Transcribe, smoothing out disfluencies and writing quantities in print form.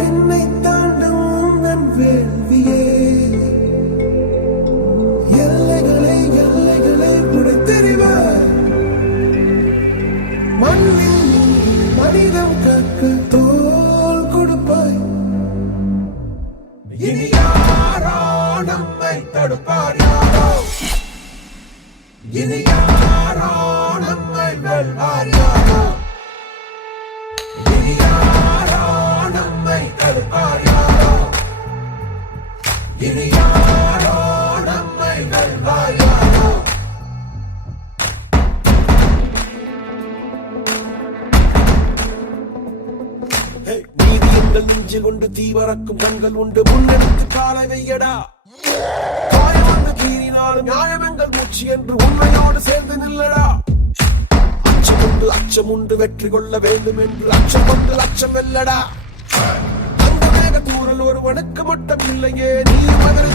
என்னை தாண்டும் நன் வேள்வியே எல்லைகளை எல்லைகளை புடைத்தெறிவார் மண்ணில் மனிதம் கற்க தோல் கொடுப்பாய் இனி யாரோ நம்மை தடுப்பார் யாரோ இனி யாரோ நம்மை வெல்வார் யாரோ இனி யாரோ நம்மை தடுப்பார் யாரோ இனி யாரோ நம்மை வெல்வார் யாரோ நீதி எங்கள் நெஞ்சு கொண்டு தீவரக்கும் கண்கள் உண்டு முன்னெடுத்து காலை வையடா காயமன்று கீறினாலும் நியாயம் எங்கள் மூச்சு என்று உண்மையோடு சேர்ந்து நில்லடா அச்சம் உண்டு வெற்றி கொள்ள வேண்டும் என்று அச்சம் கொண்டு லட்சம் வெல்லடா அந்த மேக தூரல் ஒருவனுக்கு மட்டும் இல்லையே நீ மகன்